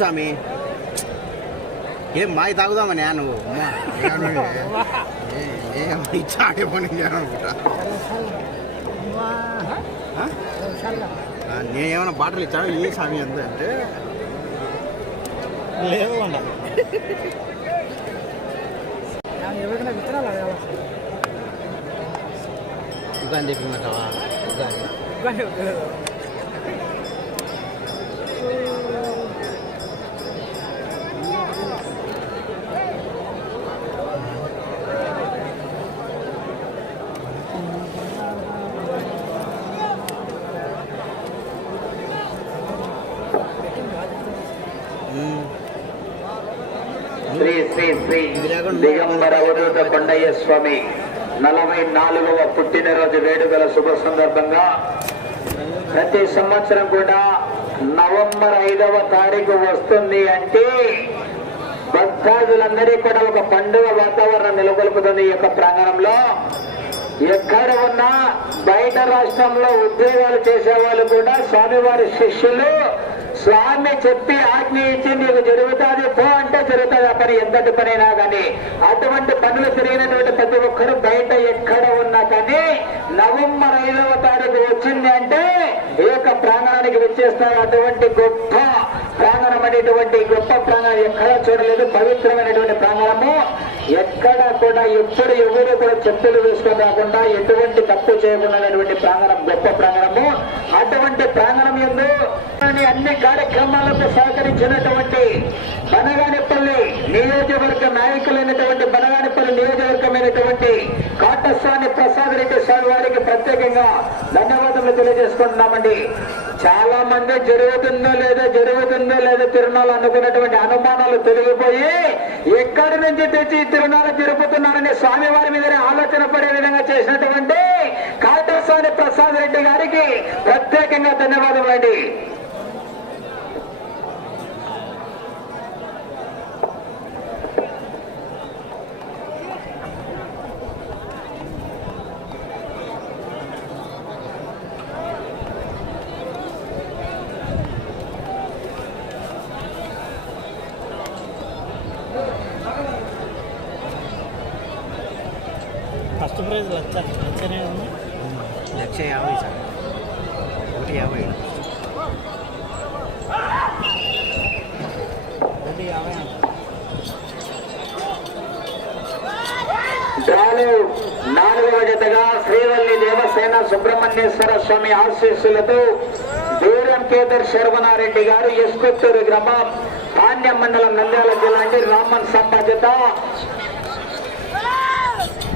స్వామి. ఏం మాయి తాగుదామని నువ్వు? ఇచ్చాడే పని అనుకుంటా నేనేమన్నా బాటలు ఇచ్చాను? ఈ స్వామి ఎంత అంటే? లేవు ఎవరికైనా విత్తనాలు ఉగాని ఉమ్. శ్రీ శ్రీ శ్రీ దిగంబర వరుద కొండయ్య స్వామి నలభై నాలుగవ పుట్టినరోజు వేడుకల శుభ సందర్భంగా ప్రతి సంవత్సరం కూడా నవంబర్ ఐదవ తారీఖు వస్తుంది అంటే భక్తాదులందరికీ కూడా ఒక పండుగ వాతావరణం నెలకొల్పుతుంది ఈ యొక్క ప్రాంగణంలో. ఎక్కడ ఉన్నా బయట రాష్ట్రంలో ఉద్యోగాలు చేసే వాళ్ళు కూడా స్వామివారి శిష్యులు స్వామి చెప్పి ఆజ్ఞ ఇచ్చి నీకు జరుగుతుంది పో అంటే జరుగుతుంది ఆ పని ఎంతటి పనైనా కానీ అటువంటి పనులు జరిగినటువంటి ప్రతి ఒక్కరు బయట ఎక్కడ ఉన్నా కానీ నవంబర్ ఐదవ తారీఖు వచ్చింది అంటే ఈ యొక్క ప్రాంగణానికి వచ్చేస్తారు. అటువంటి గొప్ప ప్రాంగణం అనేటువంటి గొప్ప ప్రాంగణం ఎక్కడా చూడలేదు. పవిత్రమైనటువంటి ప్రాంగణము ఎక్కడ కూడా ఎప్పుడు ఎవరు కూడా చెప్పులు వేసుకొని రాకుండా ఎటువంటి తప్పు చేయకుండా ప్రాంగణం గొప్ప ప్రాంగణము అటువంటి ప్రాంగణం ఎందు అన్ని కార్యక్రమాలకు సహకరించినటువంటి బనగానిపల్లి నియోజకవర్గ నాయకులైనటువంటి బనగానిపల్లి నియోజకవర్గమైనటువంటి కాటస్వామి ప్రసాద్ రెడ్డి స్వామి వారికి ప్రత్యేకంగా ధన్యవాదాలు తెలియజేసుకుంటున్నామండి. చాలా మంది జరుగుతుందో లేదో జరుగుతుందో లేదో తిరునాలు అనుకున్నటువంటి అనుమానాలు తొలగిపోయి ఎక్కడి నుంచి తెచ్చి తిరునాలు తిరునాళ్ళు స్వామివారి మీదనే ఆలోచన పడే విధంగా చేసినటువంటి కాటస్వామి ప్రసాద్ రెడ్డి గారికి ప్రత్యేకంగా ధన్యవాదములండి. ప్రైజ్ లక్ష లక్షనే ఉంది. లక్ష యాభై సార్. ఒకటి యాభై. ఒకటి యాభై నాలుగవ జతగా శ్రీవల్లి దేవసేన సుబ్రహ్మణ్యేశ్వర స్వామి ఆశీస్సులతో దూరం కేదర్ శర్వనారెడ్డి గారు ఎస్కొత్తూరు గ్రామం ధాన్యం మండలం నంద్యాల జిల్లా రామన్ సంప జత.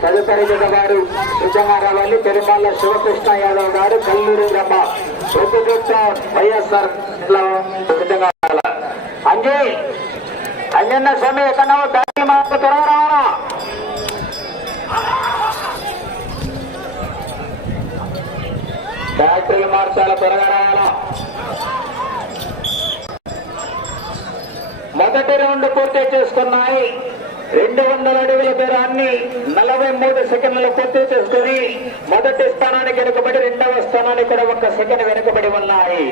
తదుపరి జత గారు నిజంగా రావాలి పెరుమాళ్ళ శివకృష్ణ యాదవ్ గారు కల్లూరి గ్రామం ప్రభుత్వ వైఎస్ఆర్లో అంజీ అంజన్న స్వామి ఎక్కడో దాన్ని మాకు త్వరగా రావాలా బ్యాటరీలు మార్చాల త్వరగా రావాలా? మొదటి రౌండ్ పూర్తి చేసుకున్నాయి. రెండు వందల అడుగుల దూరాన్ని నలభై మూడు సెకండ్లు పూర్తి చేసుకుని మొదటి స్థానానికి వెనుకబడి రెండవ స్థానానికి కూడా ఒక సెకండ్ వెనుకబడి ఉన్నాయి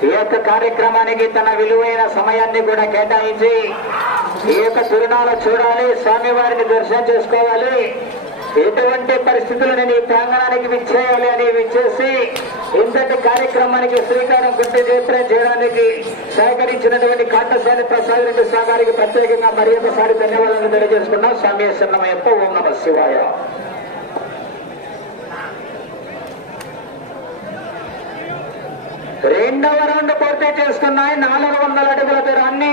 ఈ యొక్క కార్యక్రమానికి తన విలువైన సమయాన్ని కూడా కేటాయించి ఈ యొక్క తిరునాలు చూడాలి స్వామివారిని దర్శనం చేసుకోవాలి. ఎటువంటి పరిస్థితులు నేను ఈ ప్రాంగణానికి విచ్చేయాలి అని విచ్చేసి ఇంతటి కార్యక్రమానికి శ్రీకారం చుట్టి జయప్రయం చేయడానికి సహకరించినటువంటి కాటసాని ప్రసాద్ రెడ్డి స్వామి గారికి ప్రత్యేకంగా మరి ఒకసారి ధన్యవాదాలు తెలియజేసుకున్నాం స్వామి సన్నమయ్యప్ప ఓం నమ శివాయ. రెండవ రౌండ్ పూర్తి చేసుకున్నాయి. నాలుగు వందల అడుగుల దూరాన్ని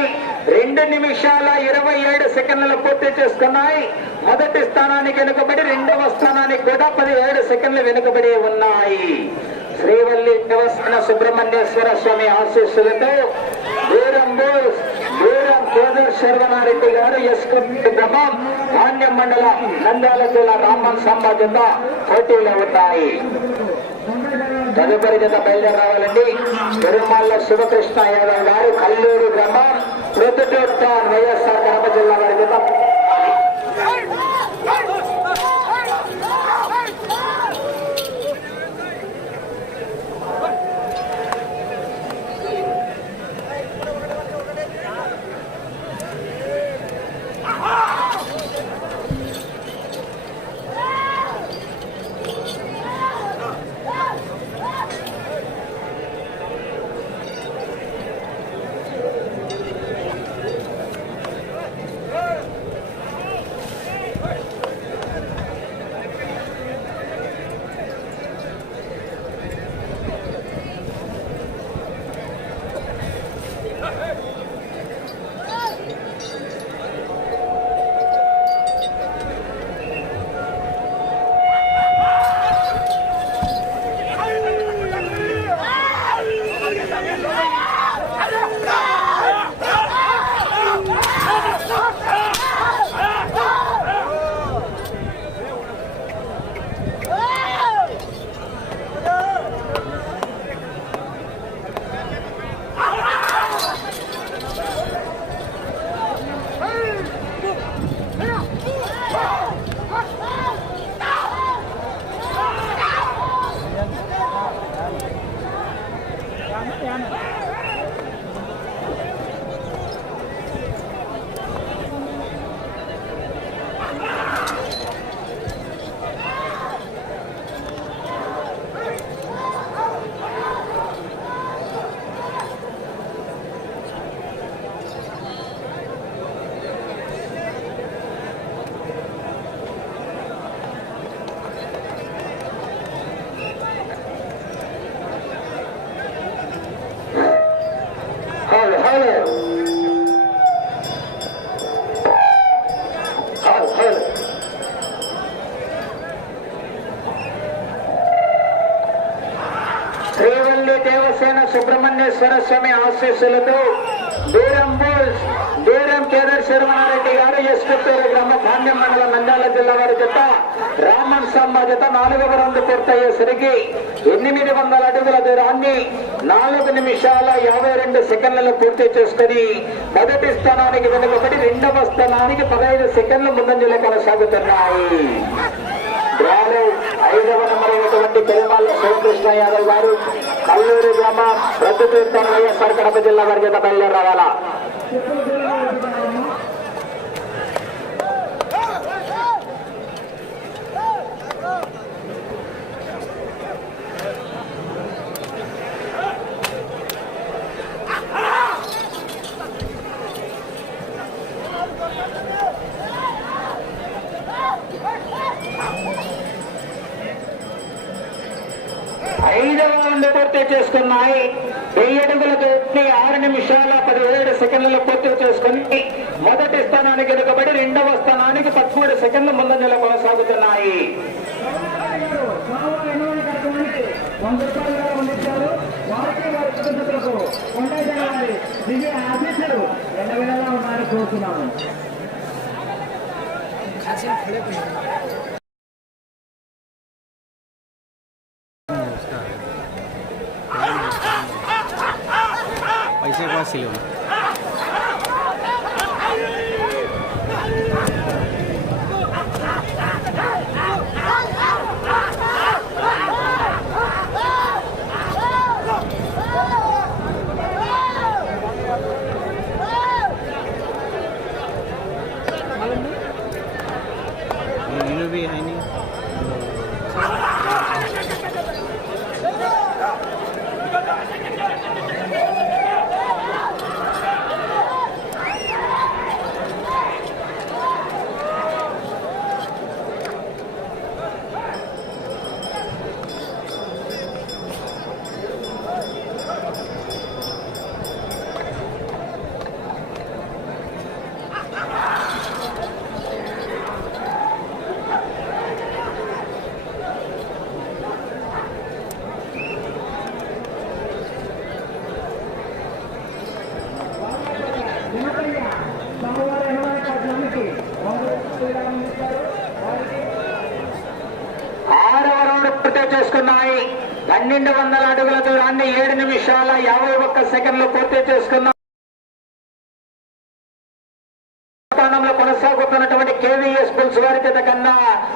రెండు నిమిషాల ఇరవై ఏడు సెకండ్లు పూర్తి చేసుకున్నాయి. మొదటి స్థానానికి వెనుకబడి రెండవ స్థానానికి కూడా పదిహేడు సెకండ్లు వెనుకబడి ఉన్నాయి. శ్రీవల్లి దేవస్థాన సుబ్రహ్మణ్యేశ్వర స్వామి ఆశీస్సులతో దూరం దూరం కోదర్ శర్వనారెడ్డి గారు ఎస్కొండ గ్రామం ధాన్యం మండల నంద్యాల జిల్లా రామన్ సంబాజత పోటీలో ఉన్నాయి. తదుపరి జత బయలుదేరి రావాలండి శివకృష్ణ యాదవ్ గారు కల్లూరు గ్రామం ప్రొద్దుటూర్ వైఎస్ఆర్ కడప జిల్లా వారి సరస్వామి స్వామి ఆశీస్సులతో దూరం బోల్స్ దూరం కేదర్ శర్మనారెడ్డి గారు ఎస్కత్తూరు గ్రామ ధాన్యం మండలం నంద్యాల జిల్లా వారి జత రామన్ సమ్మ జత నాలుగవ రౌండ్ పూర్తయ్యేసరికి ఎనిమిది వందల అడుగుల దూరాన్ని నాలుగు నిమిషాల యాభై రెండు సెకండ్లలో పూర్తి చేసుకుని మొదటి స్థానానికి వెనుకబడి రెండవ స్థానానికి పదహైదు సెకండ్లు ముందంజలు కొనసాగుతున్నాయి. డ్రాలో ఐదవ నెంబర్ అయినటువంటి పెరుమాళ్ళ శివకృష్ణ యాదవ్ గారు కల్లూరు గ్రామ ప్రతితీర్థం వైఎస్ఆర్ కడప జిల్లా వారి చేత బయలుదేరి రావాలా? ఐదవ రౌండ్ పూర్తి చేసుకున్నాయి. వెయ్యి అడుగుల దూరాన్ని ఆరు నిమిషాల పదిహేడు సెకండ్లలో పూర్తి చేసుకుని మొదటి స్థానానికి వెనుకబడి రెండవ స్థానానికి పదమూడు సెకండ్ల ముందంజలో కొనసాగుతున్నాయి వంద రెండు ఉన్నారు కోరుతున్నాము. చేసుకున్నాయి. పన్నెండు వందల అడుగుల దూరాన్ని ఏడు నిమిషాల యాభై ఒక్క సెకండ్లు పూర్తి చేసుకున్న. స్థానంలో కొనసాగుతున్నటువంటి కేవీఎస్ పుల్స్ వారి కన్నా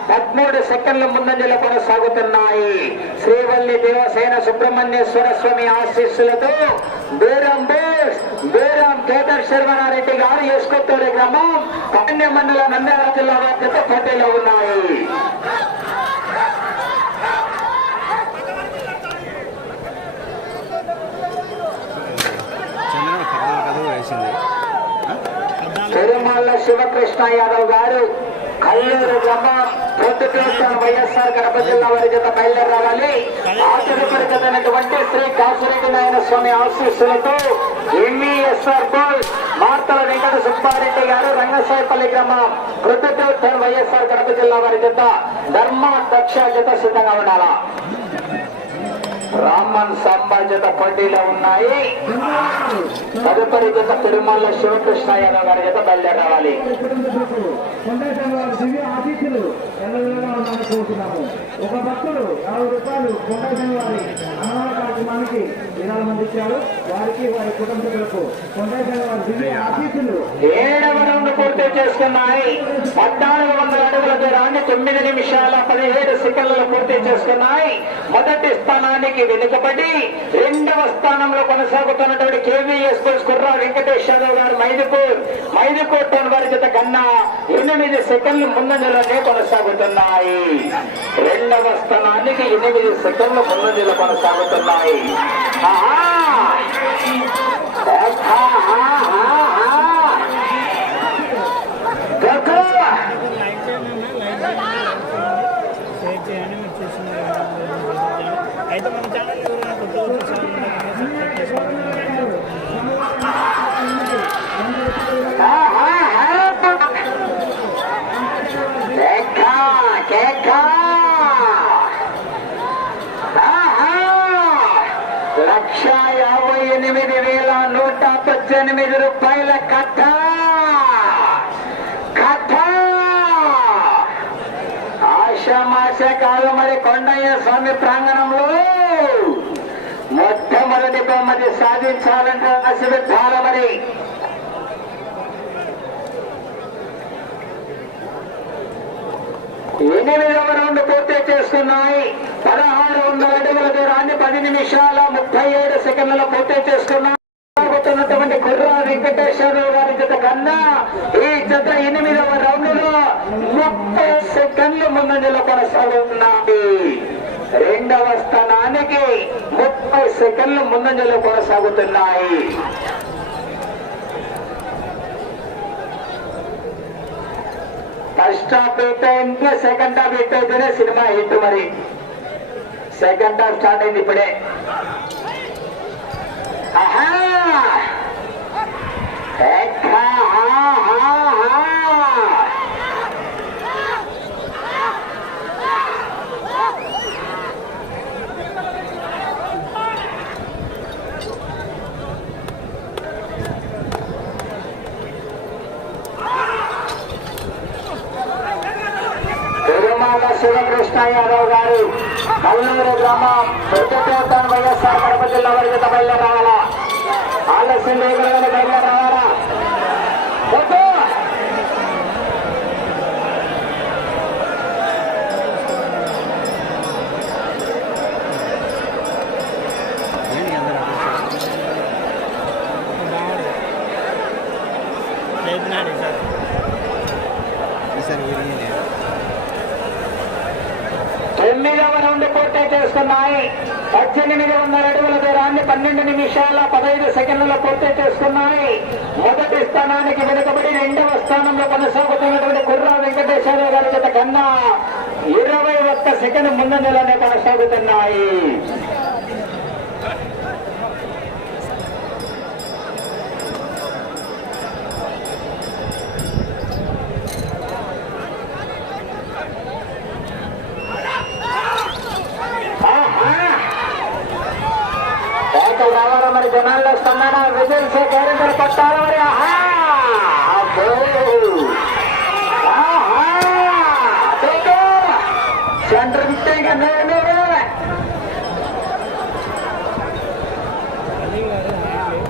పదమూడు సెకండ్ల ముందంజలో కొనసాగుతున్నాయి. శ్రీవల్లి దేవసేన సుబ్రహ్మణ్యేశ్వర స్వామి ఆశీస్సులతో బేరం బోస్ బేరం కేటర్ శర్మనారెడ్డి గారు ఎస్కొత్తూరి గ్రామం కన్య మండల నంద్యాల జిల్లా వారి పోటీలో ఉన్నాయి చంద్రుడు పద్నాలుగు కదువు వేసింది తిరుమల కృష్ణ యాదవ్ గారు కల్లూరు గ్రామం పొద్దుటూరు వైఎస్ఆర్ కడప జిల్లా వారి చేత బయలుదేరి రావాలి ఆచరణపరిచినటువంటి శ్రీ కాసిరెడ్డి నాయన స్వామి ఆశీస్సులతో ఎంఈఎస్ఆర్ బోల్ మార్తల వెంకట సుబ్బారెడ్డి గారు రంగసాయిపల్లి గ్రామం ప్రొద్దుటూరు వైఎస్ఆర్ కడప జిల్లా వారి చేత ధర్మ దక్ష జత సిద్ధంగా ఉండాలా? రామన్ సాంబాజత పోటీలో ఉన్నాయి. తదుపరి జత తిరుమల శివకృష్ణ యాదవ్ గారి జత బయలుదేరాలి కొండేశ్వర వారి దివ్య ఆశీస్సులు ఎల్లవేళలా ఉండాలని కోరుతున్నాము. ఒక భక్తుడు యాభై రూపాయలు కొండేశ్వర వారి అన్నదాన కార్యక్రమానికి విరాళం అందించారు వారికి వారి కుటుంబ సభ్యులకు కొండేశ్వర వారి దివ్య ఆశీస్సులు ఏడవ రౌండ్ పూర్తి చేసుకున్నాయి. పద్నాలుగు వందల అడుగుల దూరాన్ని తొమ్మిది నిమిషాల పదిహేడు సెకండ్లు పూర్తి చేసుకున్నాయి. మొదటి స్థానానికి వెనుకబడి రెండవ స్థానంలో కొనసాగుతున్నటువంటి కేవీఎస్ కుర్రా యాదవ్ గారు మైదుకూర్. మైదుకూర్ టౌన్ వారి జత కన్నా ఎనిమిది ఎనిమిది సెకండ్లు ముందంజలోనే కొనసాగుతున్నాయి. రెండవ స్థానానికి ఎనిమిది సెకండ్లు ముందంజలు కొనసాగుతున్నాయి. ఆహా! ఆహా! గగ! షేర్ చేయండి మీరు చూస్తున్నారు అయితే మన ఛానల్ ఎవరైనా కొత్తగా చూసారంటే సబ్స్క్రైబ్ చేసుకోండి కేకా, కేకా. ఆహా! లక్ష యాభై ఎనిమిది వేల నూట పద్దెనిమిది రూపాయల కథ కథ ఆషామాష కాదు మరి కొండయ్య స్వామి ప్రాంగణంలో మొట్టమొదటి బహుమతి సాధించాలంటే ఆశీర్వాదాల మరి. ఎనిమిదవ రౌండ్ పూర్తి చేస్తున్నాయి. పదహారు వందల అడుగుల దూరాన్ని పది నిమిషాల ముప్పై ఏడు సెకండ్లలో పూర్తి చేసుకున్నాయి కుర్రా వెంకటేశ్వరరావు గారి జత కన్నా ఈ జత ఎనిమిదవ రౌండ్లో ముప్పై సెకండ్లు ముందంజలో కొనసాగుతున్నాయి రెండవ స్థానానికి ముప్పై సెకండ్లు ముందంజలు కొనసాగుతున్నాయి. ఫస్ట్ హాఫ్ హిట్ అయింది సెకండ్ హాఫ్ హిట్ అయితేనే సినిమా హిట్ మరి. సెకండ్ హాఫ్ స్టార్ట్ అయింది ఇప్పుడే. ఆహా, ఆహా. తిరుమల శివకృష్ణ యాదవ్ గారు కల్లూరు గ్రామం పెద్దతోటం వైఎస్ఆర్ కడప జిల్లా వారి జత బయలుదేరి రావాలా ఆలస్యం లేకుండా బయలుదేరి రావాలా వద్దు. ఏంటి అందరూ లేదు నాడు సార్ ఈసారి విరిగింది తొమ్మిదవ రౌండ్ పూర్తి చేస్తున్నాయి. పద్దెనిమిది వందల అడుగుల దూరాన్ని పన్నెండు నిమిషాల పదహైదు సెకండ్లలో పూర్తి చేస్తున్నాయి. మొదటి స్థానానికి వెనుకబడి రెండవ స్థానంలో కొనసాగుతున్నటువంటి కుర్రా వెంకటేశ్వర గారి చేత కన్నా ఇరవై ఒక్క సెకండ్ ముందంజలోనే కొనసాగుతున్నాయి ఆహా! కోతలు రావాలా మరి జనాల్లో స్పందన విజయ్ గ్యారెంటీ కొట్టాలి మరి ఆహా! అబ్బో! ఆహా! అదేదో! సెంటర్ మిస్టేక్ అన్నారు మీరు అలీ గారు హ్యాండ్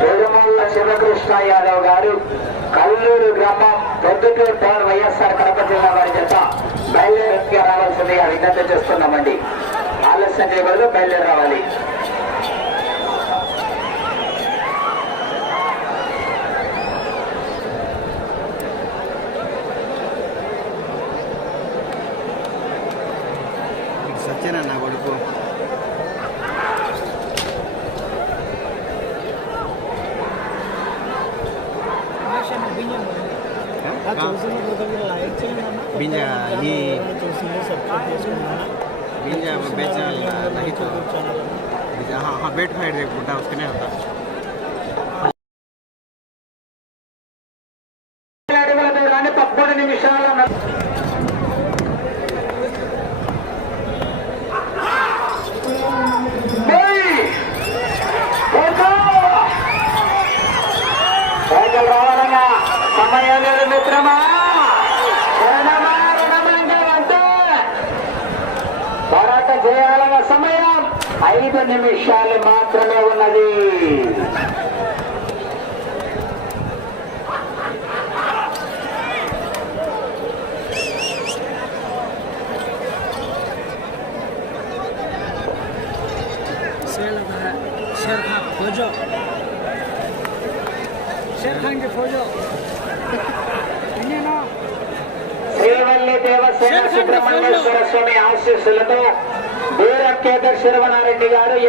తిరుమల శివకృష్ణ యాదవ్ గారు కల్లూరు గ్రామం పొద్దుటూరు టౌన్ వైఎస్ఆర్ కడప జిల్లా వారి చేత బయలుదేరి రావాల్సిందిగా విజ్ఞప్తి చేస్తున్నామండి. ఆలస్యం చేయకూడదు బయలుదేరి రావాలి. బింజ ఈ बिंजा बेचने वाला नहीं तो हाँ हाँ बेट फाइट देख बुढ़ा उसके नहीं होता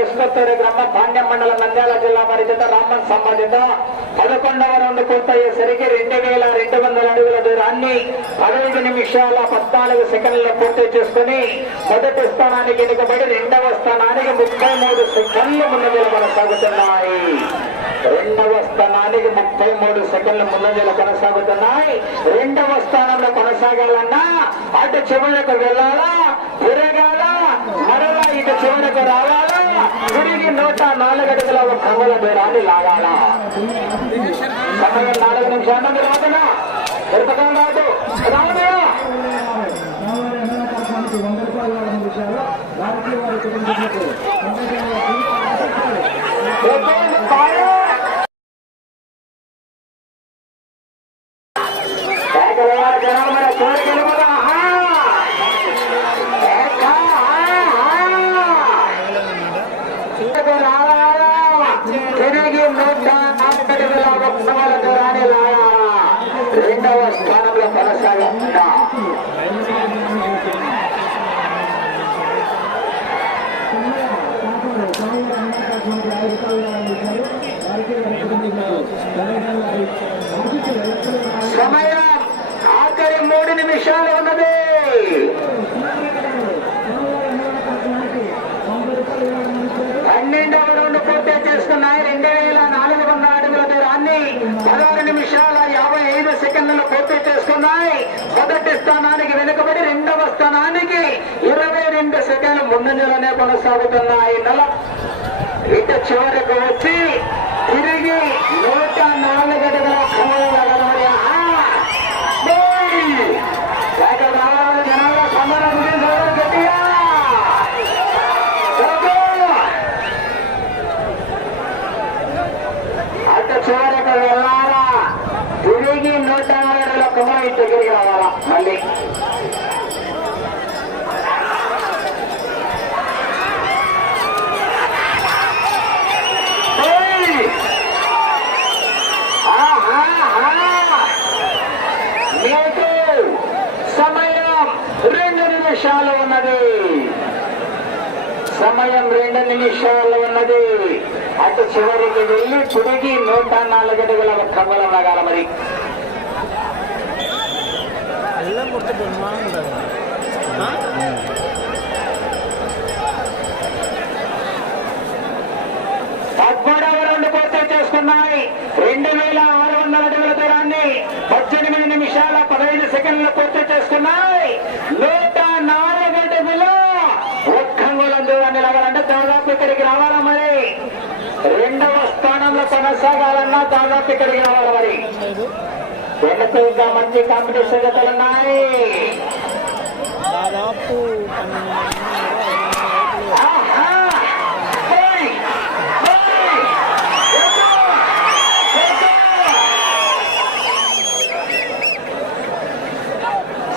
శిరవణారెడ్డి గ్రామం పాండ్యం మండలం నంద్యాల జిల్లా పరిచిత రామన్ సంబంధిత పదకొండవ రౌండ్ పూర్తయ్యేసరికి రెండు వేల రెండు వందల అడుగుల దూరాన్ని పదహైదు నిమిషాల పద్నాలుగు సెకండ్లలో పూర్తి చేసుకుని మొదటి స్థానానికి ఎన్నికబడి రెండవ స్థానానికి ముప్పై మూడు సెకండ్లు ముందుగా కొనసాగుతున్నాయి రెండవ స్థానానికి ముప్పై మూడు సెకండ్ల ముందంజలు కొనసాగుతున్నాయి. రెండవ స్థానంలో కొనసాగాలన్నా అటు చివరకు వెళ్ళాలా? తిరగాల? మరో ఇటు చివరకు రావాలా. తిరిగి నూట నాలుగు అడుగుల ఒక కంగల దూరాన్ని లాగాల. సమయం నాలుగు నిమిషాలు. మీరు రాదనా తిరుపతి రాదు రాదునా వంద రూపాయలు విషయాలు వారికి వారి కుటుంబ తిరిగి నూట నాలుగు ఉత్సవాల దూరాన్ని రెండవ స్థానంలో కొనసాగుతున్నా సమయం ఆఖరి మూడు నిమిషాలు ఉన్నది పన్నెండవ రౌండ్ పూర్తి చేసుకున్నాయి రెండు వేల నాలుగు వందల అడుగుల దూరాన్ని పదహారు నిమిషాల యాభై ఐదు సెకండ్లలో పూర్తి చేసుకున్నాయి. మొదటి స్థానానికి వెనుకబడి రెండవ స్థానానికి ఇరవై రెండు సెకండ్లు ముందంజలోనే కొనసాగుతున్నాయి. నల ఇటు చివరకు వచ్చి తిరిగి నూట నాలుగు అడుగుల క్రమంలో కనబడి ఆహా! ఏయ్! లేక రావాలి జనాల స్పందన గురించి గట్టిగా జోగు! అటు చివరకు వెళ్ళాలా తిరిగి నూట నాలుగు కుమార్ ఇంటి దగ్గరికి రావాలా మళ్ళీ ఏయ్! ఆహా! నేటి సమయం రెండు నిమిషాలు ఉన్నది సమయం రెండు నిమిషాలు ఉన్నది. అటు చివరికి వెళ్ళి తిరిగి నూట నాలుగు అడుగుల క్రమంలో నగాల మరి. పద్మూడవ రెండు పూర్తి చేసుకున్నాయి. రెండు వేల ఆరు వందల అడుగుల దూరాన్ని పద్దెనిమిది నిమిషాల పదహైదు సెకండ్ల పూర్తి చేసుకున్నాయి. స్థానంలో కొనసాగాలన్నా దాదాపు ఇక్కడికి రావాలి మరి వెనక ఇంకా మంచి కాంపిటీషన్ జతలున్నాయి దాదాపు!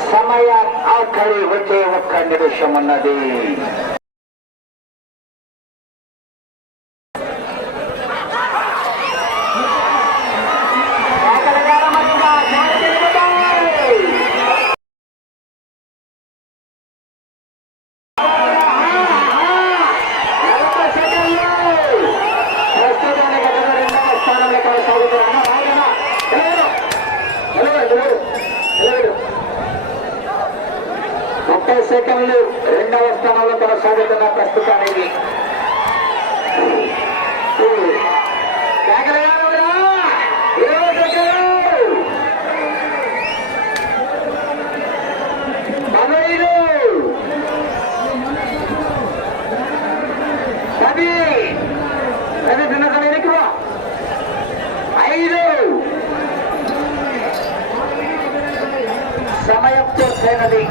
సమయం ఆఖరి వచ్చే ఒక్క నిమిషం ఉన్నది ఆకలిగారమంగా జాగ్రత్తగా నలభై సెకండ్లు. ప్రస్తుతానికి అతను రెండవ స్థానంలో కొనసాగుతున్నాడు. ఆయన నిలబడు. నిలబడు, నిలబడు, నిలబడు. ముప్పై సెకండ్లు రెండవ స్థానంలో కొనసాగుతున్న ప్రస్తుతానికి. జాగ్రత్తగా ఇరవై సెకండ్లు పదహైదు పది పది చిన్న సమయానికి రా. ఐదు సమయంతో సేనది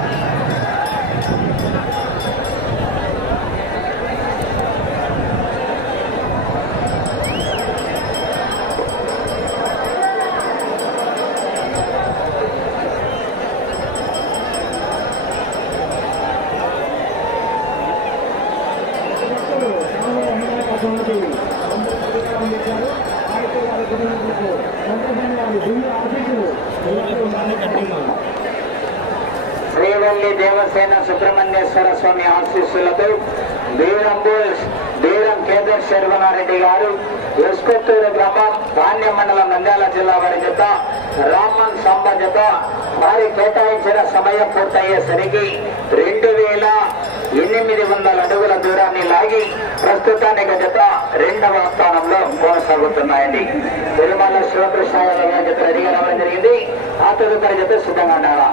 శ్రీ దేవసేన సుబ్రహ్మణ్యేశ్వర స్వామి ఆశీస్సులతో బీరం బీరం కేదర్ శర్వనారెడ్డి గారు ఎస్కొత్తూరు గ్రామం ధాన్య మండలం నంద్యాల జిల్లా వారి జత రామన్ సాంబ జత వారి కేటాయించిన సమయం పూర్తయ్యేసరికి రెండు వేల ఎనిమిది వందల అడుగుల దూరాన్ని లాగి ప్రస్తుతానికి జత రెండవ స్థానంలో కొనసాగుతున్నాయండి. తిరుమల శివకృష్ణ గారి జత రెడీగా రావడం జరిగింది. ఆ తదుపరి జత సిద్ధంగా ఉండాలా?